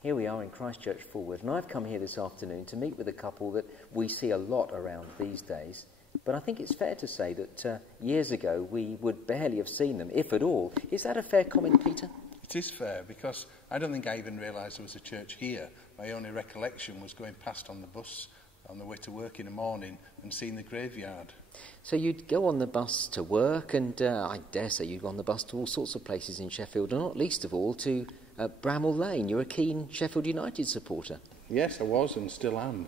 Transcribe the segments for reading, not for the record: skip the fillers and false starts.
Here we are in Christchurch Fulwood, and I've come here this afternoon to meet with a couple that we see a lot around these days. But I think it's fair to say that years ago we would barely have seen them, if at all. Is that a fair comment, Peter? It is fair, because I don't think I even realised there was a church here. My only recollection was going past on the bus on the way to work in the morning and seeing the graveyard. So you'd go on the bus to work, and I dare say you'd go on the bus to all sorts of places in Sheffield, and not least of all to Bramall Lane. You're a keen Sheffield United supporter. Yes, I was and still am.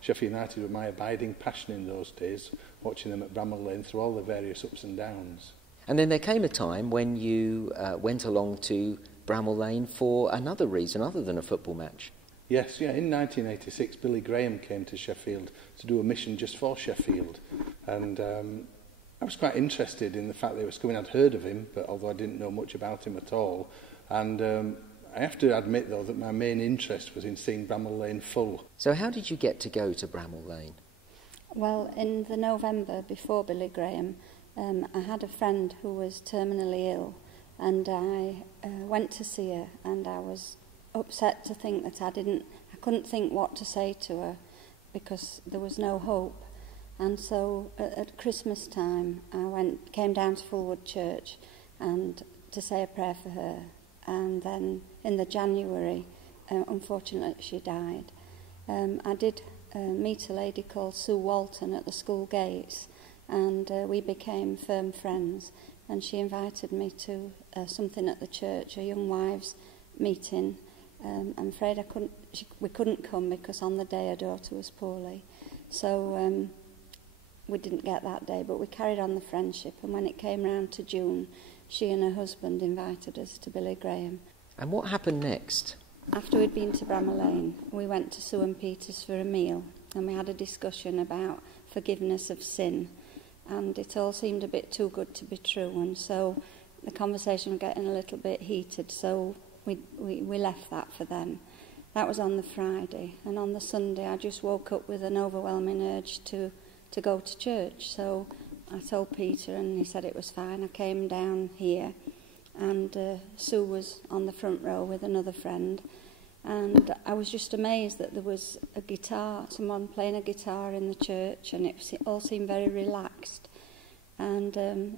Sheffield United were my abiding passion in those days, watching them at Bramall Lane through all the various ups and downs. And then there came a time when you went along to Bramall Lane for another reason other than a football match. Yes, in 1986 Billy Graham came to Sheffield to do a mission just for Sheffield, and I was quite interested in the fact that he was coming. I'd heard of him, but although I didn't know much about him at all, and I have to admit though that my main interest was in seeing Bramall Lane full. So how did you get to go to Bramall Lane? Well, in the November before Billy Graham, I had a friend who was terminally ill, and I went to see her, and I was upset to think that I couldn't think what to say to her because there was no hope. And so at Christmas time I came down to fulwoodchurch and to say a prayer for her, and then in the January unfortunately she died. I did meet a lady called Sue Walton at the school gates, and we became firm friends, and she invited me to something at the church, a young wives meeting. I'm afraid we couldn't come because on the day her daughter was poorly, so we didn't get that day, but we carried on the friendship, and when it came round to June, she and her husband invited us to Billy Graham. And what happened next? After we'd been to Bramall Lane, we went to Sue and Peter's for a meal, and we had a discussion about forgiveness of sin, and it all seemed a bit too good to be true, and so the conversation was getting a little bit heated, so we left that for them. That was on the Friday, and on the Sunday I just woke up with an overwhelming urge to go to church. So I told Peter, and he said it was fine. I came down here, and Sue was on the front row with another friend, and I was just amazed that there was a guitar, someone playing a guitar in the church, and it all seemed very relaxed. And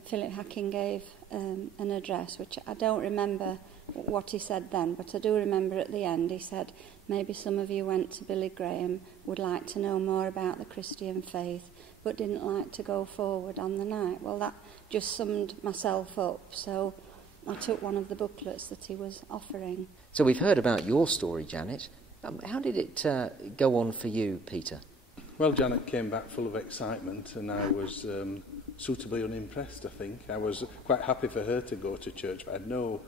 Philip Hacking gave an address, which I don't remember what he said then, but I do remember at the end he said, maybe some of you went to Billy Graham, would like to know more about the Christian faith, but didn't like to go forward on the night. Well, that just summed myself up, so I took one of the booklets that he was offering. So we've heard about your story, Janet. How did it go on for you, Peter? Well, Janet came back full of excitement, and I was suitably unimpressed, I think. I was quite happy for her to go to church, but I had no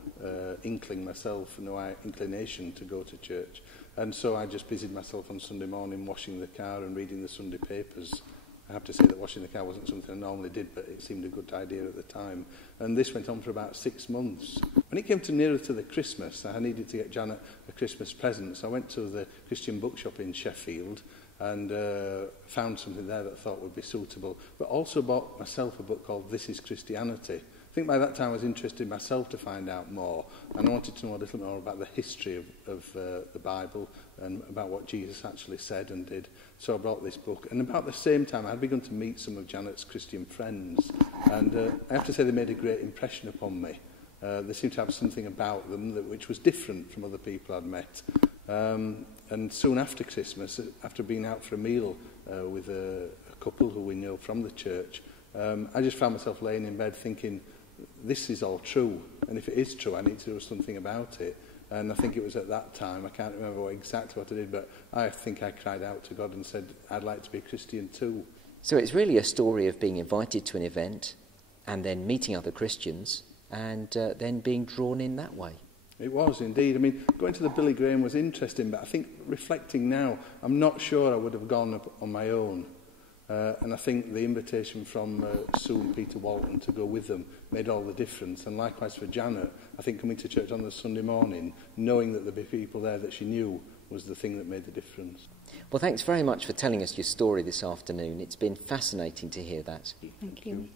inkling myself, no inclination to go to church. And so I just busied myself on Sunday morning washing the car and reading the Sunday papers. I have to say that washing the car wasn't something I normally did, but it seemed a good idea at the time. And this went on for about 6 months. When it came to nearer to the Christmas, I needed to get Janet a Christmas present. So I went to the Christian bookshop in Sheffield and found something there that I thought would be suitable, but also bought myself a book called This is Christianity. I think by that time I was interested myself to find out more, and I wanted to know a little more about the history of the Bible and about what Jesus actually said and did. So I brought this book, and about the same time I had begun to meet some of Janet's Christian friends, and I have to say they made a great impression upon me. They seemed to have something about them which was different from other people I'd met. And soon after Christmas, after being out for a meal with a couple who we know from the church, I just found myself laying in bed thinking, this is all true, and if it is true, I need to do something about it. And I think it was at that time, I can't remember exactly what I did, but I think I cried out to God and said, I'd like to be a Christian too. So it's really a story of being invited to an event and then meeting other Christians and then being drawn in that way. It was indeed. I mean, going to the Billy Graham was interesting, but I think reflecting now, I'm not sure I would have gone up on my own. And I think the invitation from Sue and Peter Walton to go with them made all the difference. And likewise for Janet, I think coming to church on the Sunday morning, knowing that there'd be people there that she knew, was the thing that made the difference. Well, thanks very much for telling us your story this afternoon. It's been fascinating to hear that. Thank you.